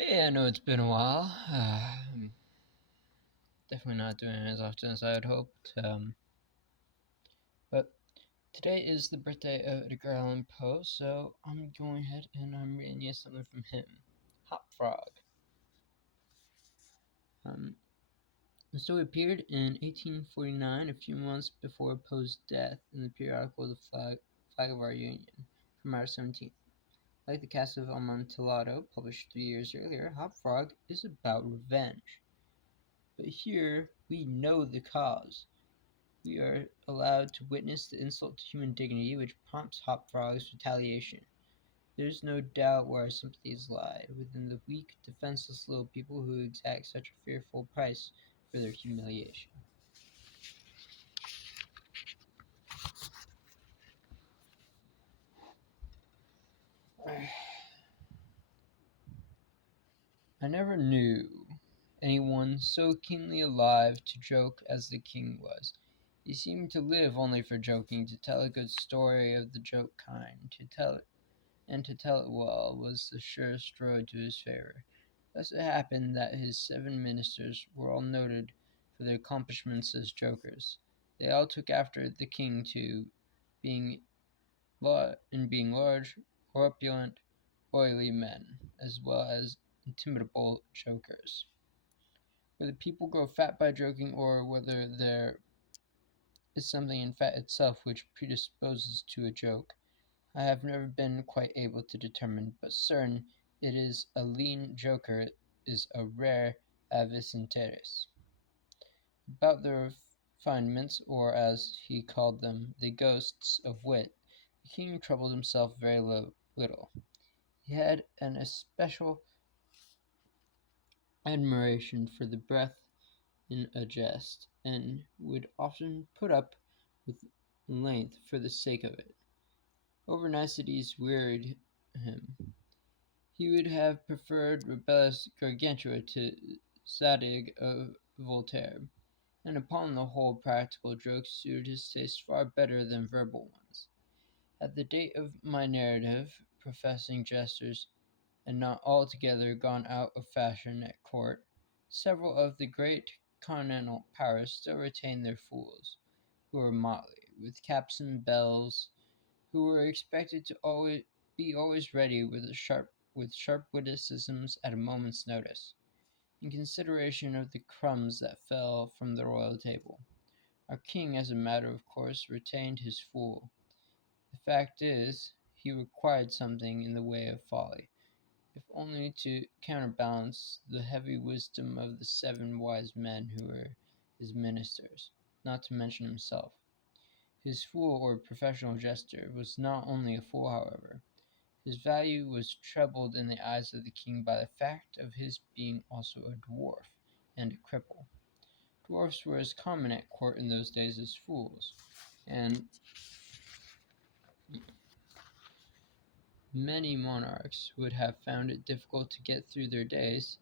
Hey, I know it's been a while. I'm definitely not doing it as often as I had hoped. But today is the birthday of Edgar Allan Poe, so I'm going ahead and I'm reading you something from him. Hop Frog. The story appeared in 1849, a few months before Poe's death, in the periodical The Flag of Our Union, from March 17th. Like The Castle of Amontillado, published 3 years earlier, Hop Frog is about revenge. But here we know the cause. We are allowed to witness the insult to human dignity which prompts Hop Frog's retaliation. There is no doubt where our sympathies lie, within the weak, defenseless little people who exact such a fearful price for their humiliation. I never knew anyone so keenly alive to joke as the king was. He seemed to live only for joking, to tell a good story of the joke kind, to tell it well was the surest road to his favour. Thus it happened that his 7 ministers were all noted for their accomplishments as jokers. They all took after the king too, being being large, corpulent, oily men, as well as intimidable jokers. Whether people grow fat by joking, or whether there is something in fat itself which predisposes to a joke, I have never been quite able to determine, but certain it is a lean joker is a rare avis interis. About the refinements, or as he called them, the ghosts of wit, the king troubled himself very little. He had an especial admiration for the breath in a jest, and would often put up with length for the sake of it. Over niceties wearied him. He would have preferred rebellious Gargantua to Zadig of Voltaire, and upon the whole practical jokes suited his taste far better than verbal ones. At the date of my narrative, professing jesters, and not altogether gone out of fashion at court, several of the great continental powers still retained their fools, who were motley, with caps and bells, who were expected to be always ready with sharp witticisms at a moment's notice, in consideration of the crumbs that fell from the royal table. Our king, as a matter of course, retained his fool. The fact is, he required something in the way of folly, if only to counterbalance the heavy wisdom of the 7 wise men who were his ministers, not to mention himself. His fool, or professional jester, was not only a fool, however. His value was trebled in the eyes of the king by the fact of his being also a dwarf and a cripple. Dwarfs were as common at court in those days as fools, and many monarchs would have found it difficult to get through their days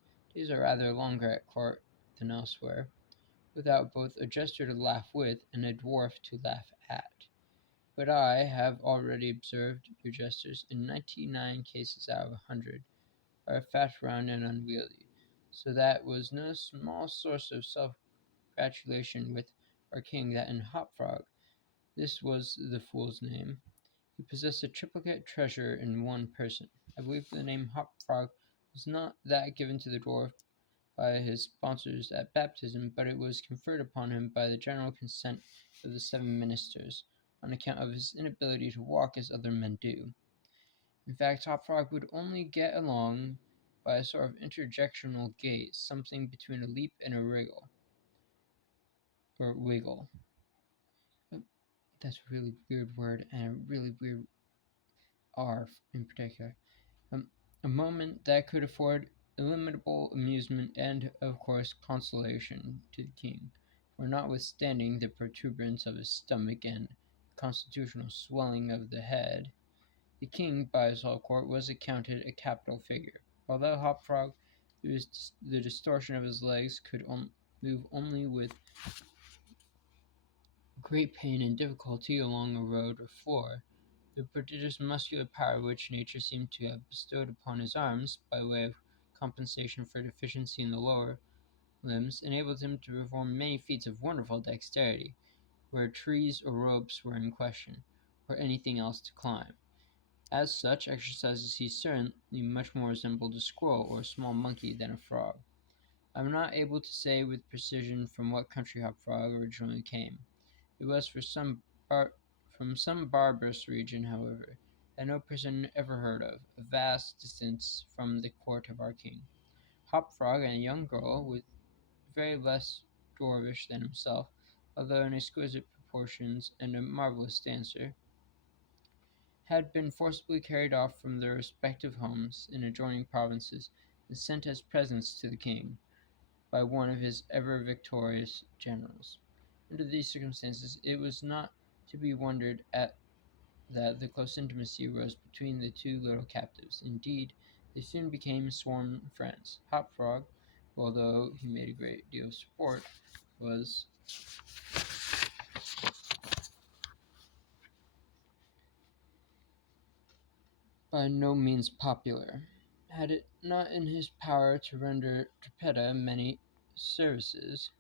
are rather longer at court than elsewhere, without both a jester to laugh with and a dwarf to laugh at. But I have already observed your jesters in 99 cases out of 100 are fat, round, and unwieldy, so that was no small source of self-gratulation with our king that in Hopfrog, this was the fool's name, he possessed a triplicate treasure in one person. I believe the name Hopfrog was not that given to the dwarf by his sponsors at baptism, but it was conferred upon him by the general consent of the 7 ministers, on account of his inability to walk as other men do. In fact, Hopfrog would only get along by a sort of interjectional gait, something between a leap and a wriggle, or wiggle. That's a really weird word, and a really weird R in particular. Um, a moment that could afford illimitable amusement and, of course, consolation to the king, for notwithstanding the protuberance of his stomach and constitutional swelling of the head, the king, by his whole court, was accounted a capital figure. Although Hopfrog, through the distortion of his legs, could move only with great pain and difficulty along a road or floor, the prodigious muscular power which nature seemed to have bestowed upon his arms, by way of compensation for deficiency in the lower limbs, enabled him to perform many feats of wonderful dexterity, where trees or ropes were in question, or anything else to climb. As such exercises he certainly much more resembled a squirrel or a small monkey than a frog. I am not able to say with precision from what country Hop Frog originally came. It was from some barbarous region, however, that no person ever heard of, a vast distance from the court of our king. Hop Frog and a young girl, with very less dwarfish than himself, although in exquisite proportions and a marvelous dancer, had been forcibly carried off from their respective homes in adjoining provinces and sent as presents to the king by one of his ever victorious generals. Under these circumstances, it was not to be wondered at that the close intimacy arose between the two little captives. Indeed, they soon became sworn friends. Hop Frog, although he made a great deal of sport, was by no means popular. Had it not in his power to render Trippetta many services,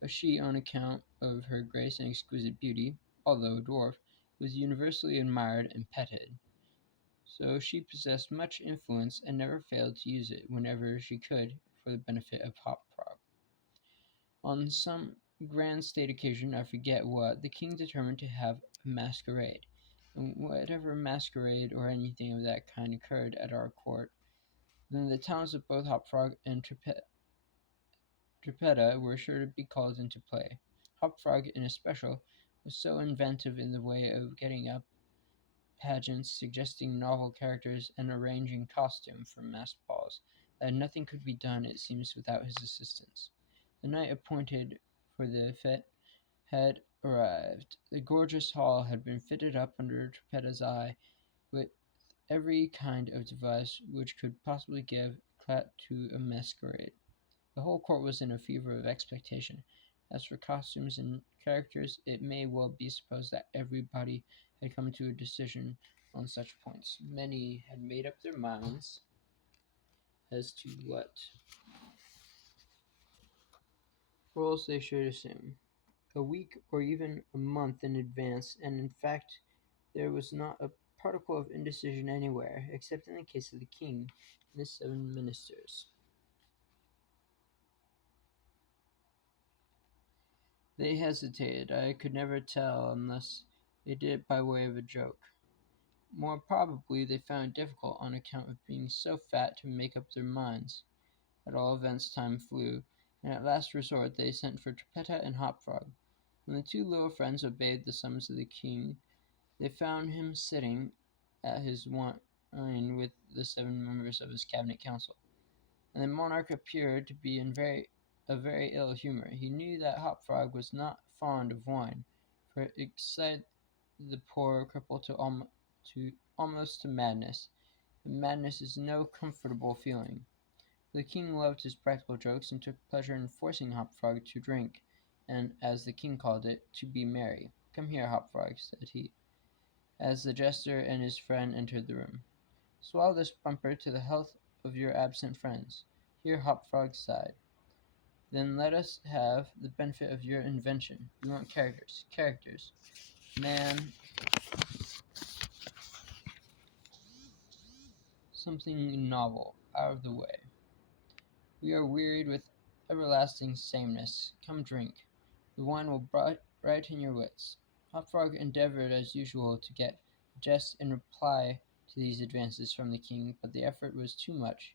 but she, on account of her grace and exquisite beauty, although a dwarf, was universally admired and petted. So she possessed much influence and never failed to use it whenever she could for the benefit of Hop Frog. On some grand state occasion, I forget what, the king determined to have a masquerade, and whatever masquerade or anything of that kind occurred at our court, then the talents of both Hop Frog and Trippetta were sure to be called into play. Hop Frog, in especial, was so inventive in the way of getting up pageants, suggesting novel characters, and arranging costume for masked balls, that nothing could be done, it seems, without his assistance. The night appointed for the fete had arrived. The gorgeous hall had been fitted up under Trippetta's eye with every kind of device which could possibly give eclat to a masquerade. The whole court was in a fever of expectation. As for costumes and characters, it may well be supposed that everybody had come to a decision on such points. Many had made up their minds as to what roles they should assume, a week or even a month in advance, and in fact there was not a particle of indecision anywhere, except in the case of the king and his 7 ministers. They hesitated. I could never tell unless they did it by way of a joke. More probably they found it difficult on account of being so fat to make up their minds. At all events time flew, and at last resort they sent for Trippetta and Hop Frog. When the two little friends obeyed the summons of the king, they found him sitting at his wine with the 7 members of his cabinet council, and the monarch appeared to be in a very ill humor. He knew that Hop Frog was not fond of wine, for it excited the poor cripple almost to madness, and madness is no comfortable feeling. The king loved his practical jokes and took pleasure in forcing Hop Frog to drink, and, as the king called it, to be merry. "Come here, Hop Frog," said he, as the jester and his friend entered the room. "Swallow this bumper to the health of your absent friends." Here Hop Frog sighed. "Then let us have the benefit of your invention. We want characters. Characters. Man, something novel, out of the way. We are wearied with everlasting sameness. Come drink. The wine will brighten your wits." Hop Frog endeavored as usual to get a jest in reply to these advances from the king, but the effort was too much.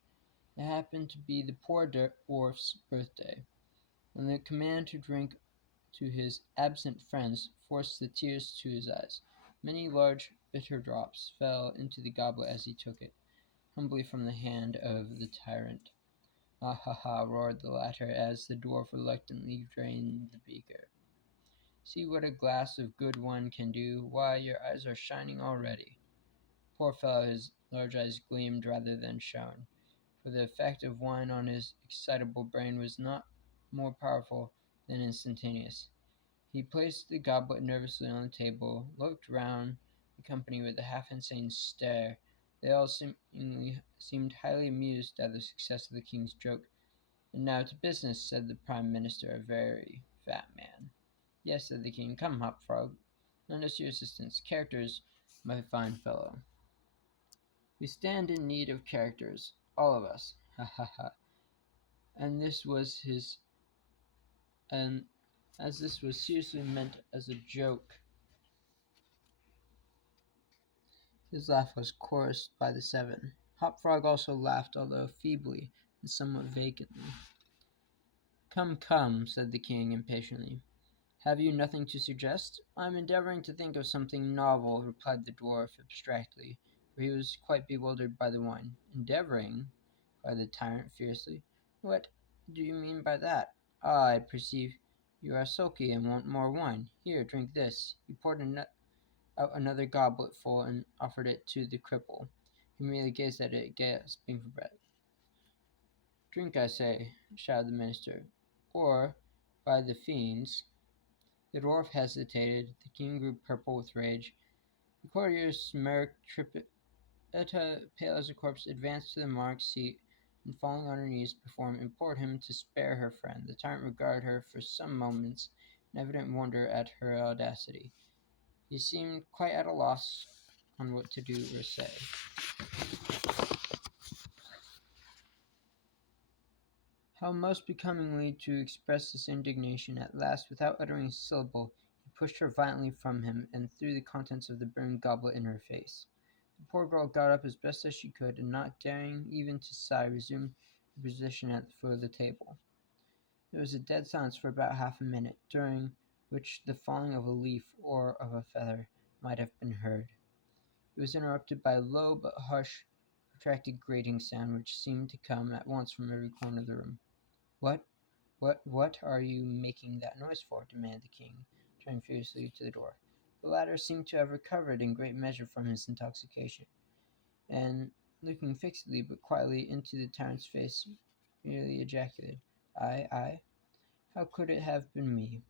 It happened to be the poor dwarf's birthday, and the command to drink to his absent friends forced the tears to his eyes. Many large bitter drops fell into the goblet as he took it humbly from the hand of the tyrant. "Ha ha ha!" roared the latter, as the dwarf reluctantly drained the beaker. "See what a glass of good wine can do. Why, your eyes are shining already." Poor fellow, his large eyes gleamed rather than shone, for the effect of wine on his excitable brain was not more powerful than instantaneous. He placed the goblet nervously on the table, looked round the company with a half insane stare, They all seemed highly amused at the success of the king's joke. "And now to business," said the Prime Minister, a very fat man. "Yes," said the king. "Come, Hop Frog, lend us your assistance. Characters, my fine fellow. We stand in need of characters, all of us. Ha ha ha." And this was his and as this was seriously meant as a joke, his laugh was chorused by the seven. Hop Frog also laughed, although feebly and somewhat vacantly. "Come, come," said the king impatiently. "Have you nothing to suggest?" "I am endeavouring to think of something novel," replied the dwarf abstractedly, for he was quite bewildered by the wine. "Endeavouring?" cried the tyrant fiercely. "What do you mean by that? Ah, I perceive you are sulky and want more wine. Here, drink this." He poured out another gobletful and offered it to the cripple. He merely gazed at it, gasping for breath. "Drink, I say," shouted the minister, "or, by the fiends—" The dwarf hesitated. The king grew purple with rage. The courtiers smirked. Trippetta, pale as a corpse, advanced to the monarch's seat, and falling on her knees before him, implored him to spare her friend. The tyrant regarded her for some moments in evident wonder at her audacity. He seemed quite at a loss on what to do or say. How most becomingly to express this indignation! At last, without uttering a syllable, he pushed her violently from him, and threw the contents of the brimmed goblet in her face. The poor girl got up as best she could, and not daring even to sigh, resumed her position at the foot of the table. There was a dead silence for about half a minute, during which the falling of a leaf or of a feather might have been heard. It was interrupted by a low but harsh, protracted grating sound, which seemed to come at once from every corner of the room. "What what are you making that noise for?" demanded the king, turning furiously to the dwarf. The latter seemed to have recovered in great measure from his intoxication, and, looking fixedly but quietly into the tyrant's face, merely ejaculated, "I? How could it have been me?"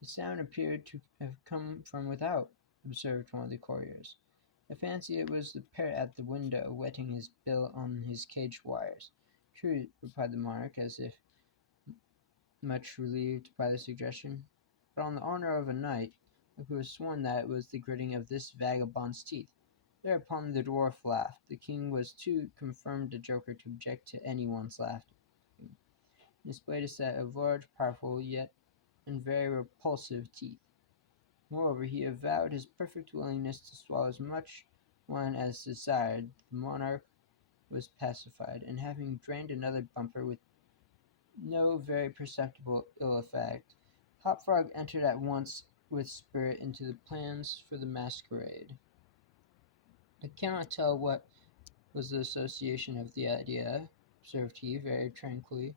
"The sound appeared to have come from without," observed one of the courtiers. "I fancy it was the parrot at the window, whetting his bill on his cage wires." "True," replied the monarch, as if much relieved by the suggestion, "but on the honour of a knight, I could have sworn that it was the gritting of this vagabond's teeth." Thereupon the dwarf laughed. The king was too confirmed a joker to object to any one's laughing, and displayed a set of large, powerful, yet and very repulsive teeth. Moreover, he avowed his perfect willingness to swallow as much wine as desired. The monarch was pacified, and having drained another bumper with no very perceptible ill effect, Hop Frog entered at once with spirit into the plans for the masquerade. "I cannot tell what was the association of the idea," observed he, very tranquilly,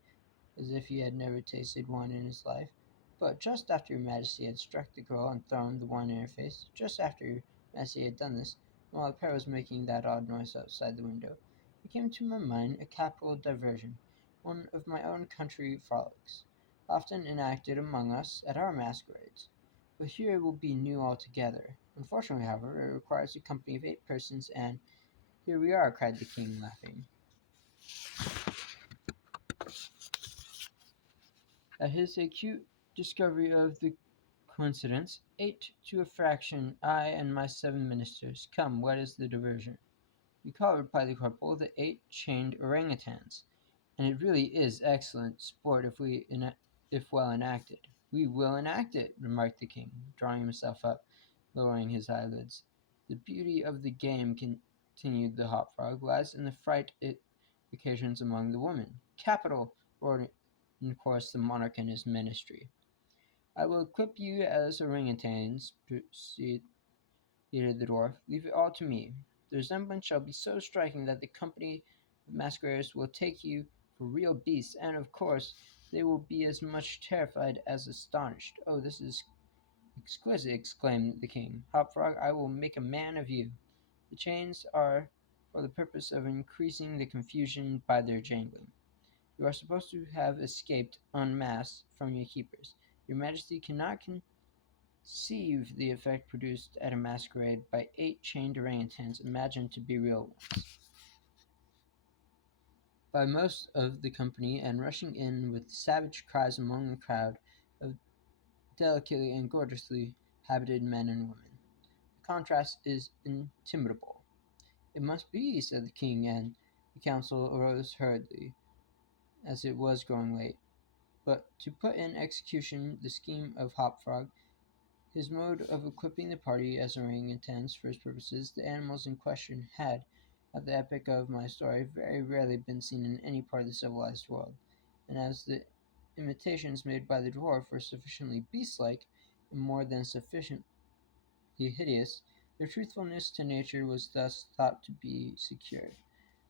as if he had never tasted wine in his life, "but just after your Majesty had struck the girl and thrown the wine in her face, just after your Majesty had done this, and while the parrot was making that odd noise outside the window, there came to my mind a capital diversion, one of my own country frolics, often enacted among us at our masquerades. But here it will be new altogether. Unfortunately, however, it requires a company of 8 persons, and here we are," cried the king, laughing. At his acute discovery of the coincidence, 8 to a fraction, I and my 7 ministers. Come, what is the diversion?" "We call it," replied the corporal, "the 8 chained orangutans, and it really is excellent sport if well enacted." "We will enact it," remarked the king, drawing himself up, lowering his eyelids. "The beauty of the game," continued the Hop Frog, "lies in the fright it occasions among the women." "Capital!" roared in chorus the monarch and his ministry. "I will equip you as orangutans," proceeded the dwarf. "Leave it all to me. The resemblance shall be so striking that the company of masqueraders will take you for real beasts, and, of course, they will be as much terrified as astonished." "Oh, this is exquisite!" exclaimed the king. "Hop Frog, I will make a man of you. The chains are for the purpose of increasing the confusion by their jangling. You are supposed to have escaped unmasked from your keepers. Your Majesty cannot Conceive the effect produced at a masquerade by 8 chained orangutans imagined to be real ones, by most of the company, and rushing in with savage cries among the crowd of delicately and gorgeously habited men and women. The contrast is intimidable. "It must be," said the king, and the council arose hurriedly, as it was growing late. But to put in execution the scheme of Hopfrog, his mode of equipping the party as orang-utans for his purposes, the animals in question had, at the epoch of my story, very rarely been seen in any part of the civilized world, and as the imitations made by the dwarf were sufficiently beast-like and more than sufficiently hideous, their truthfulness to nature was thus thought to be secured.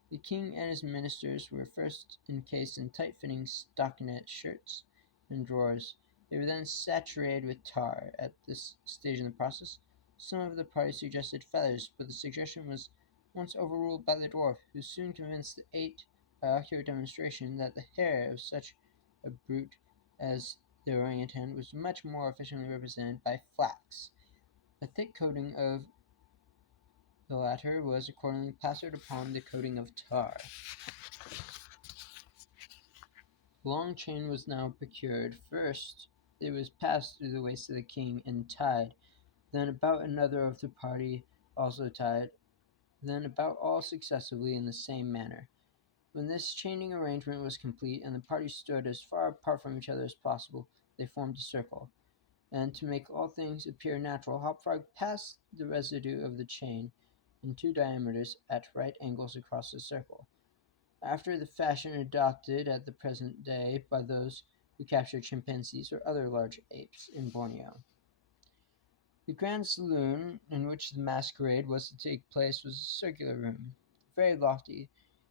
The king and his ministers were first encased in tight-fitting stockinette shirts and drawers. They were then saturated with tar. At this stage in the process, some of the party suggested feathers, but the suggestion was once overruled by the dwarf, who soon convinced the 8 by ocular demonstration that the hair of such a brute as the orangutan was much more efficiently represented by flax. A thick coating of the latter was accordingly plastered upon the coating of tar. A long chain was now procured. First it was passed through the waist of the king and tied, then about another of the party also tied, then about all successively in the same manner. When this chaining arrangement was complete, and the party stood as far apart from each other as possible, they formed a circle, and to make all things appear natural, Hopfrog passed the residue of the chain in 2 diameters at right angles across the circle, after the fashion adopted at the present day by those who capture chimpanzees or other large apes in Borneo. The grand saloon in which the masquerade was to take place was a circular room, very lofty,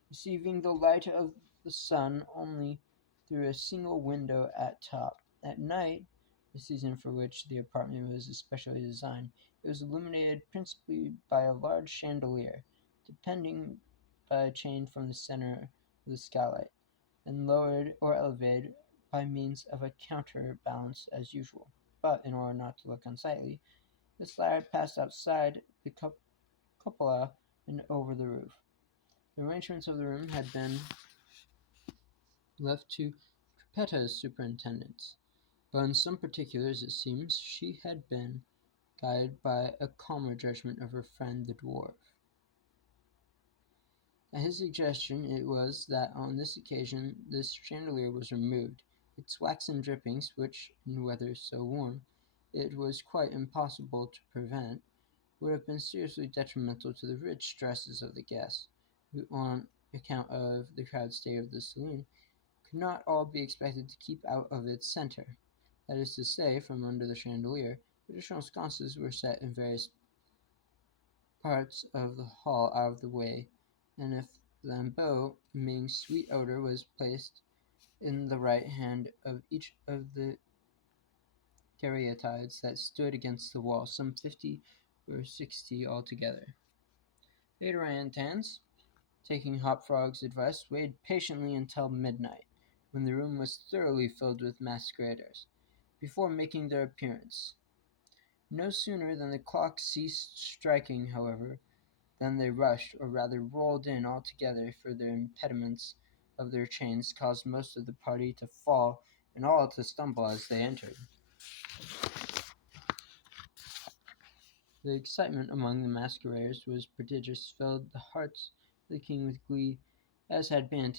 receiving the light of the sun only through a single window at top. At night, the season for which the apartment was especially designed, it was illuminated principally by a large chandelier, depending by a chain from the center of the skylight, and lowered or elevated by means of a counterbalance as usual. But, in order not to look unsightly, this ladder passed outside the cupola and over the roof. The arrangements of the room had been left to Trippetta's superintendence, but in some particulars, it seems, she had been guided by a calmer judgment of her friend the dwarf. At his suggestion it was that on this occasion this chandelier was removed. Its waxen drippings, which, in weather so warm, it was quite impossible to prevent, would have been seriously detrimental to the rich dresses of the guests, who, on account of the crowded state of the saloon, could not all be expected to keep out of its centre. That is to say, from under the chandelier, additional sconces were set in various parts of the hall out of the way, and a flambeau emitting sweet odour was placed in the right hand of each of the caryatides that stood against the wall, some 50 or 60 altogether. The 8 orangutans, taking Hopfrog's advice, waited patiently until midnight, when the room was thoroughly filled with masqueraders, before making their appearance. No sooner than the clock ceased striking, however, than they rushed, or rather rolled in altogether, for the impediments of their chains caused most of the party to fall and all to stumble as they entered. The excitement among the masqueraders was prodigious, filled the hearts of the king with glee. As had been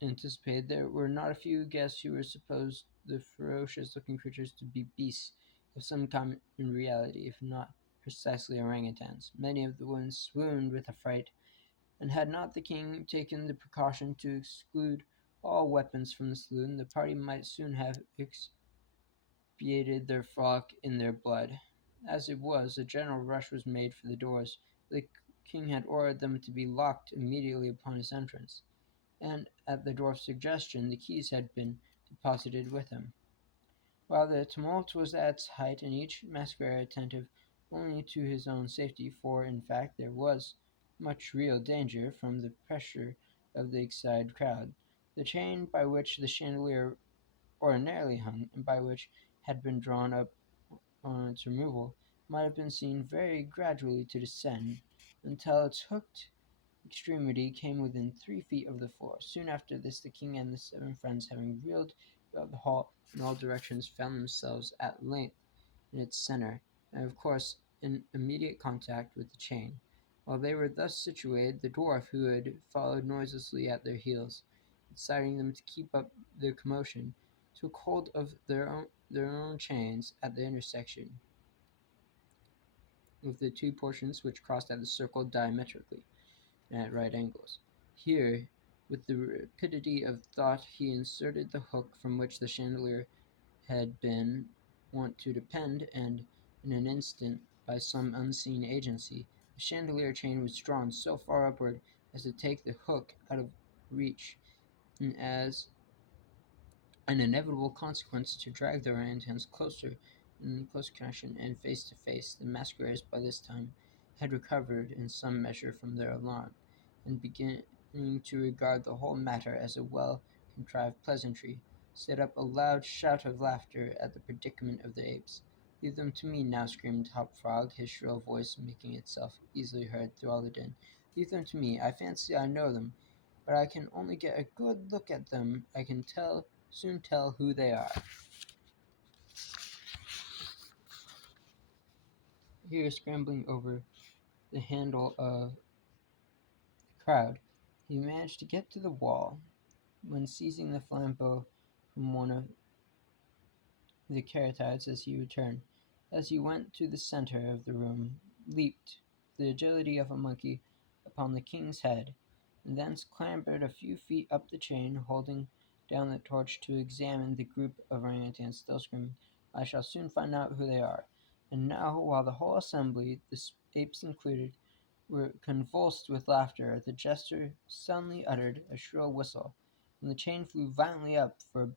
anticipated, there were not a few guests who were supposed the ferocious-looking creatures to be beasts of some kind in reality, if not precisely orangutans. Many of the women swooned with affright, and had not the king taken the precaution to exclude all weapons from the saloon, the party might soon have expiated their frolic in their blood. As it was, a general rush was made for the doors. The king had ordered them to be locked immediately upon his entrance, and, at the dwarf's suggestion, the keys had been deposited with him. While the tumult was at its height, and each masquerader attentive only to his own safety, for, in fact, there was much real danger from the pressure of the excited crowd, the chain by which the chandelier ordinarily hung, and by which had been drawn up on its removal might have been seen very gradually to descend until its hooked extremity came within 3 feet of the floor. Soon after this, the king and the seven friends, having reeled about the hall in all directions, found themselves at length in its center, and of course in immediate contact with the chain. While they were thus situated, the dwarf, who had followed noiselessly at their heels, deciding them to keep up their commotion, took hold of their own chains at the intersection of the two portions which crossed at the circle diametrically and at right angles. Here, with the rapidity of thought, he inserted the hook from which the chandelier had been wont to depend, and in an instant, by some unseen agency, the chandelier chain was drawn so far upward as to take the hook out of reach, and as an inevitable consequence to drag their orangutans closer in close connection and face to face. The masqueraders by this time had recovered in some measure from their alarm, and beginning to regard the whole matter as a well contrived pleasantry, set up a loud shout of laughter at the predicament of the apes. Leave them to me now, screamed Hop Frog, his shrill voice making itself easily heard through all the din. Leave them to me. I fancy I know them, but I can only get a good look at them. I can soon tell who they are. Here, scrambling over the handle of the crowd, he managed to get to the wall, when seizing the flambeau from one of the caryatides as he returned. As he went to the center of the room, leaped, with the agility of a monkey, upon the king's head, and thence clambered a few feet up the chain, holding down the torch to examine the group of orangutans still screaming, "I shall soon find out who they are." And now, while the whole assembly, the apes included, were convulsed with laughter, the jester suddenly uttered a shrill whistle, and the chain flew violently up for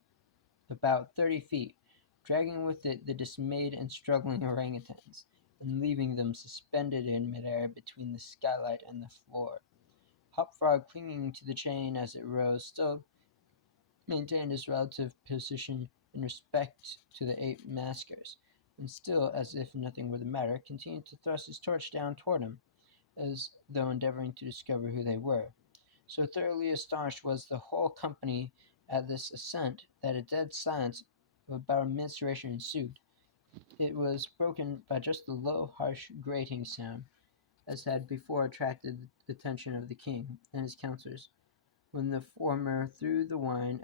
about 30 feet, dragging with it the dismayed and struggling orangutans, and leaving them suspended in midair between the skylight and the floor. Hop Frog, clinging to the chain as it rose, still maintained his relative position in respect to the ape maskers, and still, as if nothing were the matter, continued to thrust his torch down toward him, as though endeavoring to discover who they were. So thoroughly astonished was the whole company at this ascent that a dead silence of about a minute's duration ensued. It was broken by just the low, harsh, grating sound, as had before attracted the attention of the king and his councillors, when the former threw the wine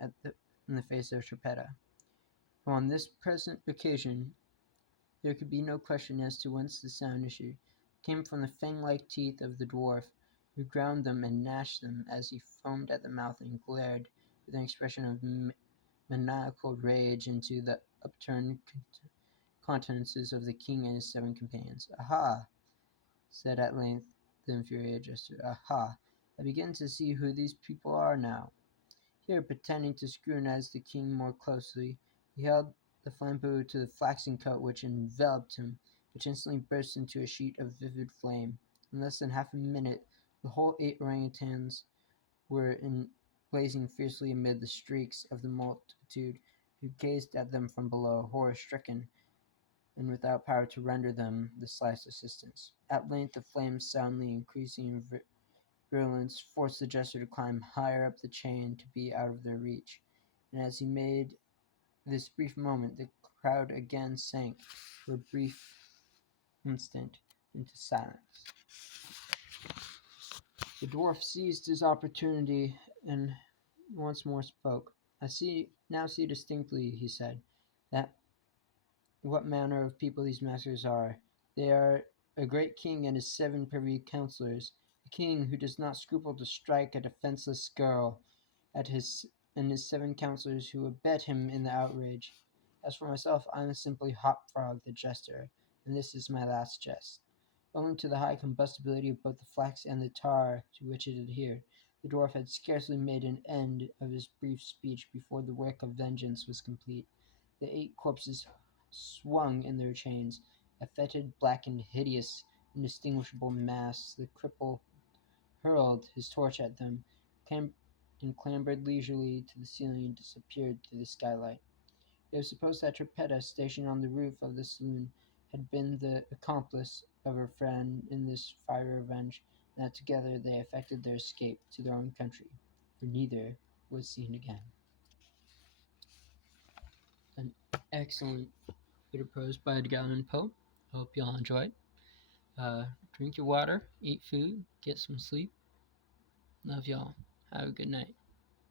in the face of Trippetta. For on this present occasion there could be no question as to whence the sound issued. It came from the fang-like teeth of the dwarf, who ground them and gnashed them as he foamed at the mouth and glared with an expression of maniacal rage into the upturned countenances of the king and his seven companions. "Aha!" said at length the infuriated jester. "Aha! I begin to see who these people are now." Here, pretending to scrutinize the king more closely, he held the flambeau to the flaxen coat which enveloped him, which instantly burst into a sheet of vivid flame. In less than half a minute the whole 8 orangutans were blazing fiercely amid the shrieks of the multitude, who gazed at them from below, horror-stricken, and without power to render them the slightest assistance. At length the flames, soundly increasing in virulence, forced the jester to climb higher up the chain to be out of their reach, and as he made this brief moment, the crowd again sank for a brief instant into silence. The dwarf seized his opportunity and once more spoke. Now see distinctly," he said, "that what manner of people these masters are. They are a great king and his 7 privy councillors, a king who does not scruple to strike a defenceless girl, and his 7 councillors who abet him in the outrage. As for myself, I am simply Hop Frog the jester, and this is my last jest." Owing to the high combustibility of both the flax and the tar to which it adhered, the dwarf had scarcely made an end of his brief speech before the work of vengeance was complete. The 8 corpses swung in their chains, a fetid, blackened, hideous, indistinguishable mass. The cripple hurled his torch at them, and clambered leisurely to the ceiling and disappeared through the skylight. It was supposed that Trippetta, stationed on the roof of the saloon, had been the accomplice of her friend in this fire revenge, and that together they effected their escape to their own country, for neither was seen again. An excellent bit of prose by Edgar Allan Poe. Hope y'all enjoy it. Drink your water, eat food, get some sleep. Love y'all. Have a good night.